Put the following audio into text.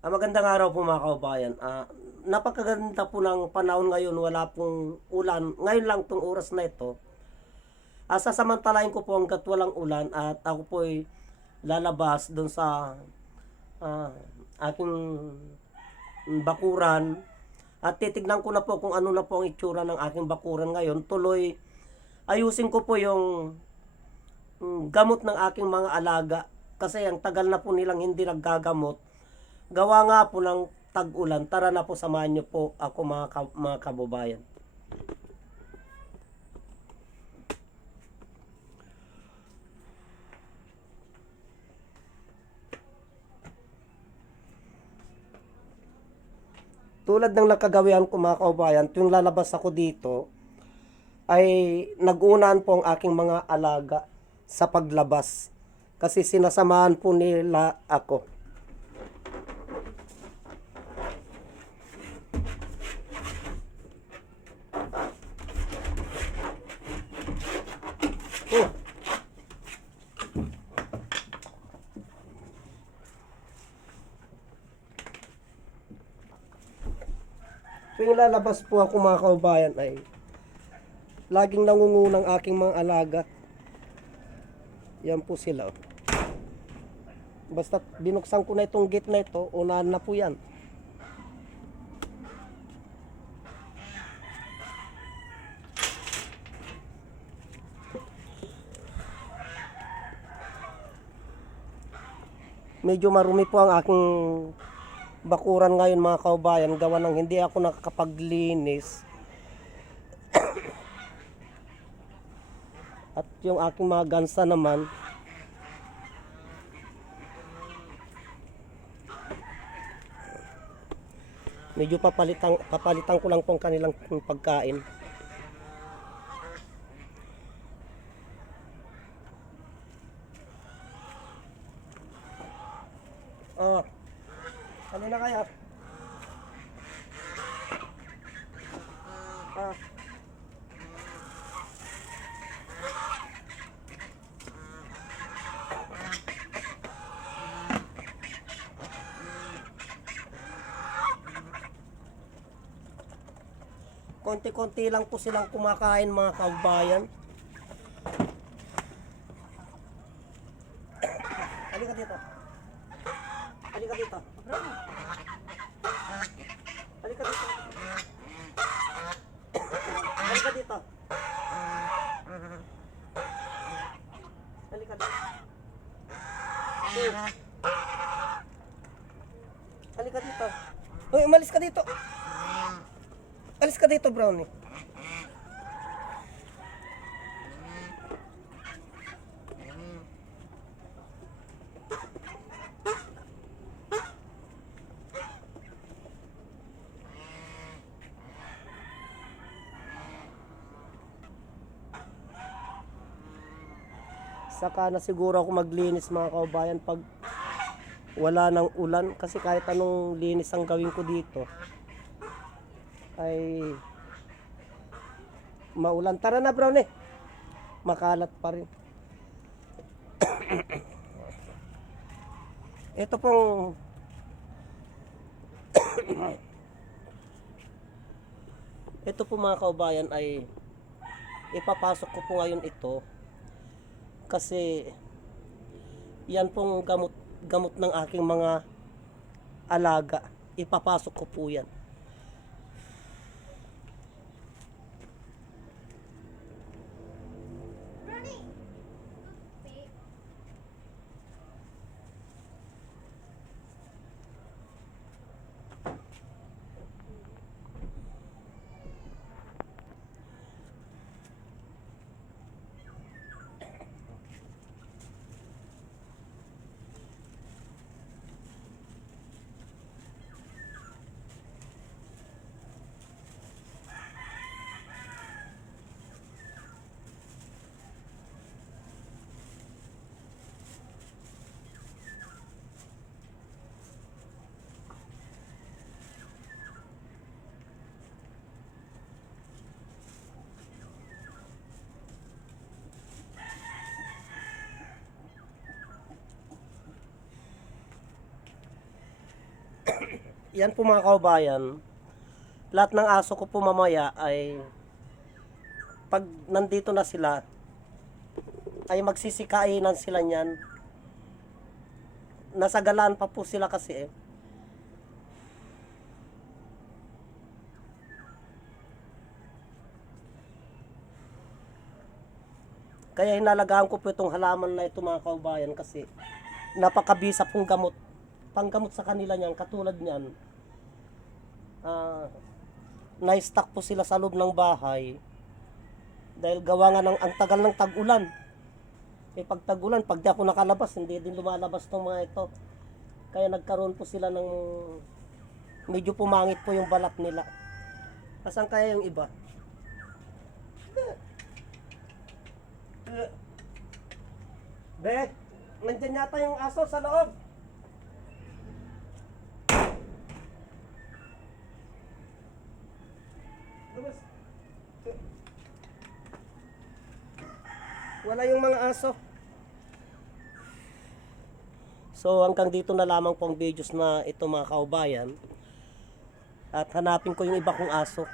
Ah, magandang araw po mga kaubayan. Ah, napakaganda po ng panahon ngayon, wala pong ulan. Ngayon lang tong oras na ito. Ah, sasamantalahin ko po hanggat walang ulan at ako po ay lalabas doon sa ah, aking bakuran at titignan ko na po kung ano na po ang itsura ng aking bakuran ngayon. Tuloy ayusin ko po yung mm, gamot ng aking mga alaga kasi ang tagal na po nilang hindi naggagamot. Gawa nga po ng tag-ulan. Tara na po samahan niyo po ako mga, ka- mga kababayan. Tulad ng nakagawian ko mga kababayan, tuwing lalabas ako dito, ay nagunahan po ang aking mga alaga sa paglabas. Kasi sinasamahan po nila ako. Tuwing lalabas po ako mga kaubayan ay laging nangungunang aking mga alaga. Yan po sila. Basta binuksan ko na itong gate na ito, unahan na po yan. Medyo marumi po ang aking bakuran ngayon mga kaubayan gawa ng hindi ako nakakapaglinis. At yung aking mga gansa naman medyo papalitan, papalitan ko lang pong kanilang pagkain. Oh ano na kaya? Ah. Konti-konti lang po silang kumakain mga kaubayan. Halika dito. Halika dito. Halika dito. Halika dito. Halika dito. Uy. Halika dito. Uy, umalis ka dito. Alis ka dito, Brownie. Saka na siguro ako maglinis mga kaubayan pag wala ng ulan kasi kahit anong linis ang gawin ko dito ay maulan. Tara na Brownie. Makalat pa rin. Ito pong Ito po mga kaubayan ay ipapasok ko po ngayon ito kasi yan pong gamot gamot ng aking mga alaga. Ipapasok ko po yan. Yan po mga kaubayan, lahat ng aso ko po mamaya ay pag nandito na sila, ay magsisikainan sila niyan. Nasagalaan pa po sila kasi eh. Kaya hinalagaan ko po itong halaman na ito mga kaubayan kasi napakabisa pong gamot. Panggamot sa kanila niyan, katulad niyan. Ah, na-stock po sila sa loob ng bahay dahil gawa nga ng ang tagal ng tag-ulan. Eh pag tag-ulan, pag di ako nakalabas, hindi din lumalabas tong mga ito. Kaya nagkaroon po sila ng medyo pumangit po yung balat nila. Asan kaya yung iba? Be, nandyan yata yung aso sa loob. Wala yung mga aso. So hanggang dito na lamang po ang videos na ito mga kaubayan. At hanapin ko yung iba kong aso.